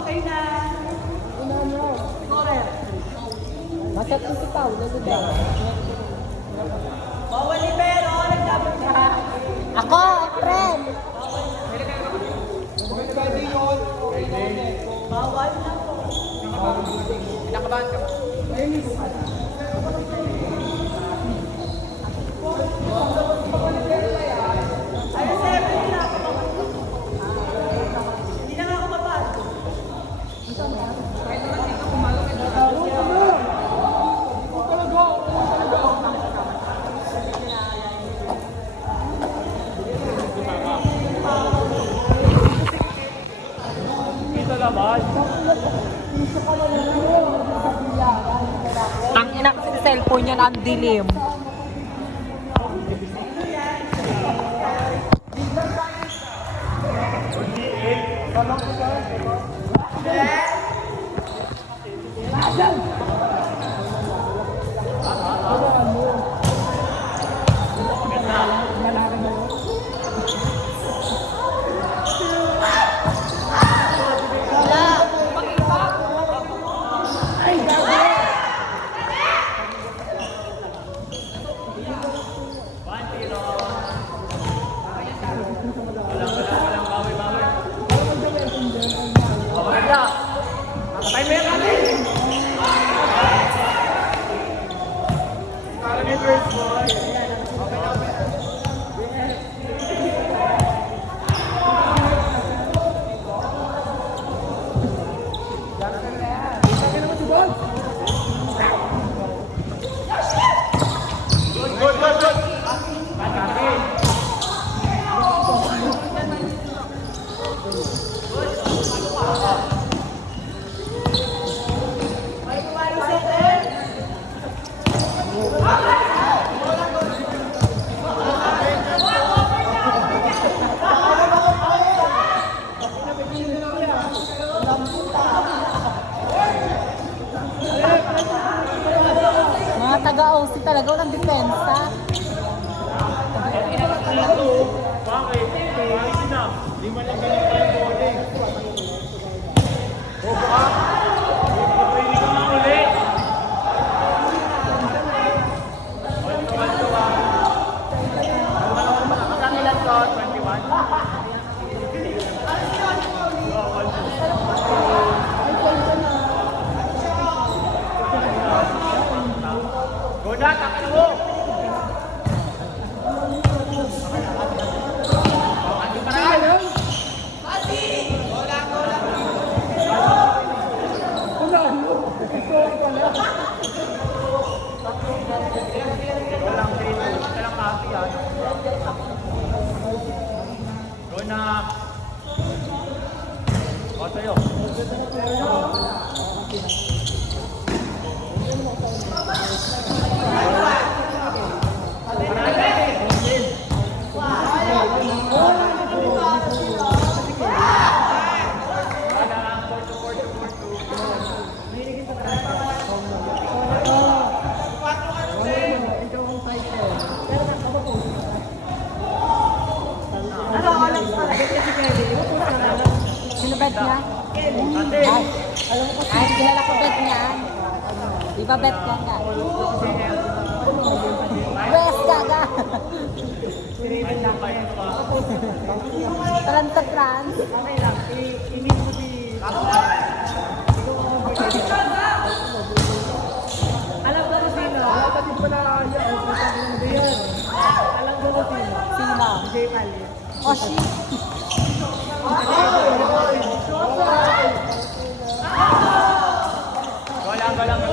Okay na. Masat yung sitaw, nalibero. Bawal libero, nagdapat ka. Ako, friend! Bawal na po. Kinakabahan ka ba? Ay, 7 na ako. Hindi na nga ako mapasok. Dito labas. Ang ina kasi sa cellphone niya na ang dilim. Mga taga-OC talaga, walang depensa. Bakit? Ayos na. Lima lang ganyan pa yung bote. Bobo ka? Hindi ka nga ulit. Magkang ilan to? 21? Go na, takan mo! Go na! O, tayo. Sino bet niya? Ay, ay, kilala ko bet niya. Di ba bet ka nga? West gaga. Talanta trans. Okay lang. I-meet mo si... Alam ko kung sino. Kapatid pala yan. Alam ko kung sino. Sino? Jay Pali. Oh, shit. Galang.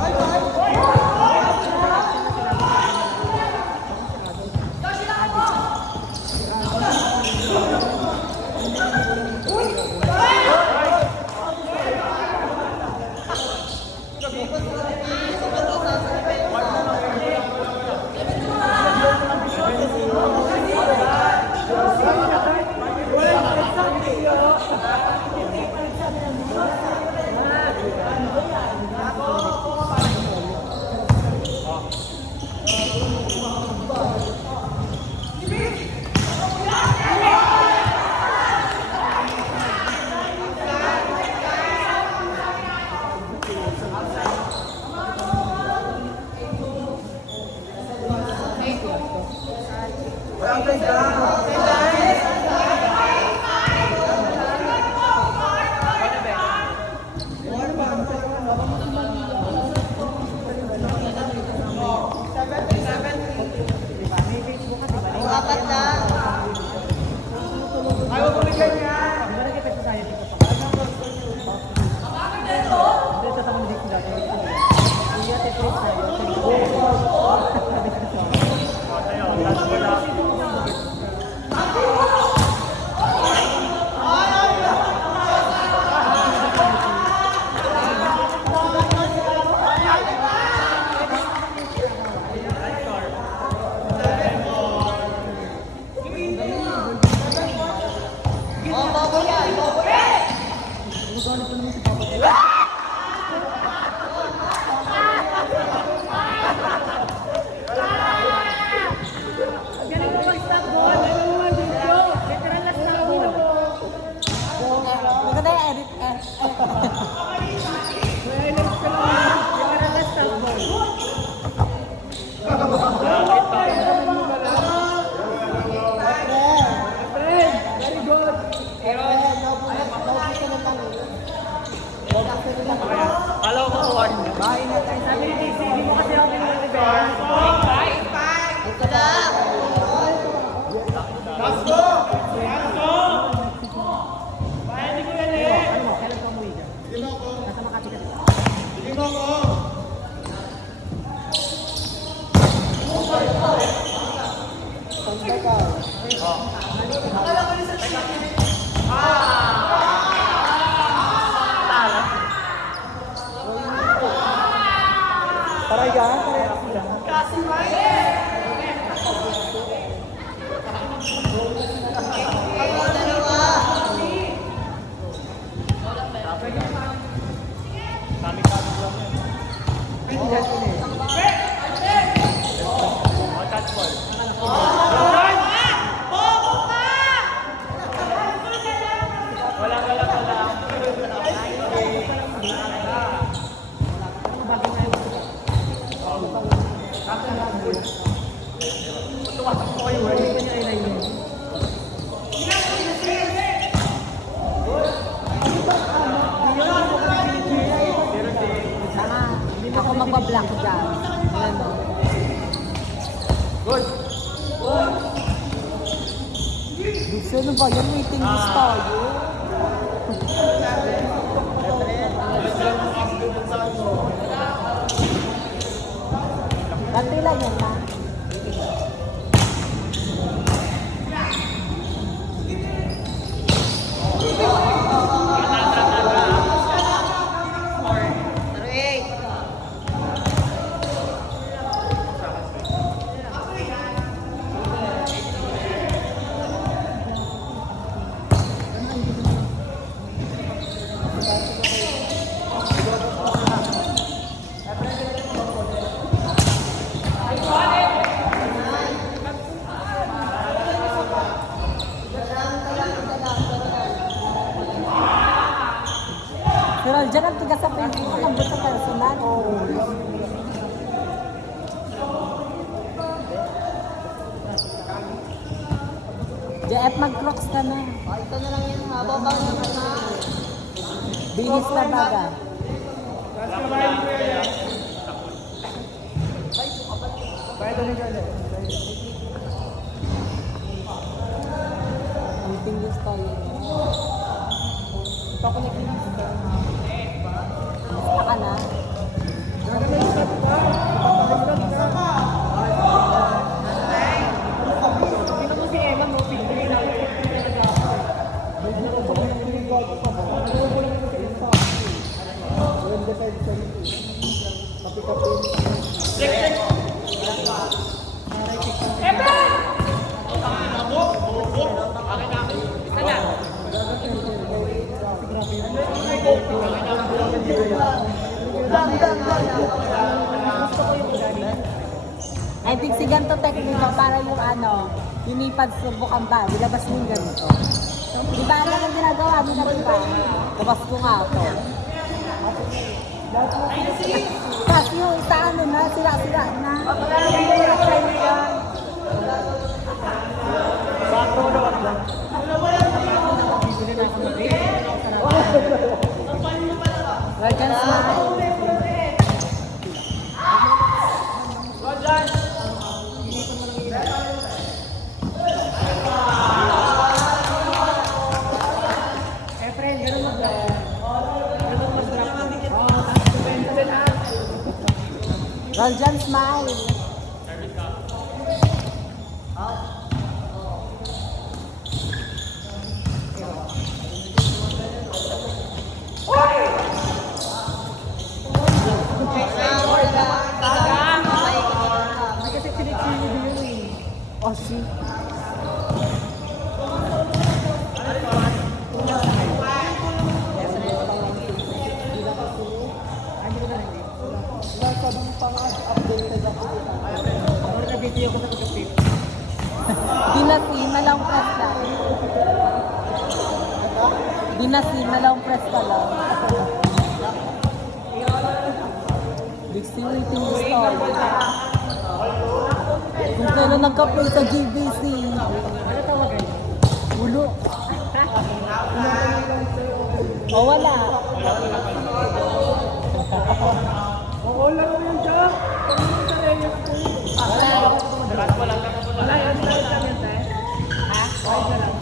Ay, Apat na. Ayaw ko bigyan niya. Di ba nakita ko tayo dito pa? Dito sa mga dito dati. Iya, tetris tayo. Tayo, tas wala. Galing mo mag-stop goal. Galing mo mag-video. Veteran na stop goal. Maganda yung edit eh. Highlights ka lang. Veteran na stop goal. Friend, very good. Kala ko makuha niya. Sabi ni DC, hindi mo kasi ako pinag-ibig. Ito na. Pwede ko yan eh. Ano mo, kailan ka umuwi dyan? Nasa Makati ka dito. Para yan, para sila. Kami-kami lang yan. O, touch ball. Wala. Ako magbablock dyan. Ano? Good. Gusto ano ba yan? Waiting list tayo. Dati lang yan na. Pero dyan ang tigas sa pinto ko, lambot sa personal. JF, mag-crocs ka na. Ito na lang yung hababang naman na. Binis na baga. Bayad ulit ulit. Waiting list tayo. Ito ako nag-inis ka. Basta ka na. Nag-inis ka. Ipapakagdag ka. Tingnan mo si Emma mo, pinili na ako. Talaga ako. Hindi ko ba yung pinigado pa ba? Ano ko lang yung pinigado pa? When the side sa ito. Kapi-kapi. I think si ganito technique para yung ano, yung ipad subukan ba, bilabas mo yung ganito. Di ba ano ang ginagawa mo na rin ba? Labas ko nga ito. Kasi yung isa ano na, sila na. Bawal dyan, smile. Hindi kasi pinitsili yun eh. Oh, see? Sabi pa nga, updated ako. Ako na-video ko sa pag-update. Dinasin na lang press lang. Dinasin na lang press pa lang. Big C waiting to start. Kung kailan nagka-play sa GBC. Ano tawagan? Ulo. O wala. Oo lang mo yung job. Kung sa Reyes ko. Wala. Wala yan sa amin tayo. Ha? Okay na lang.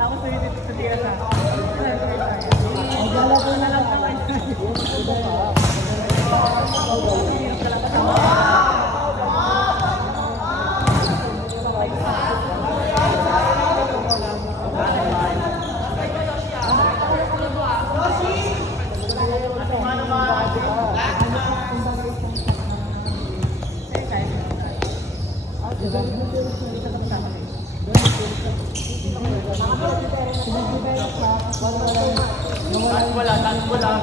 Tapos sa tira sa. Magdala ko na lang ako. Wala.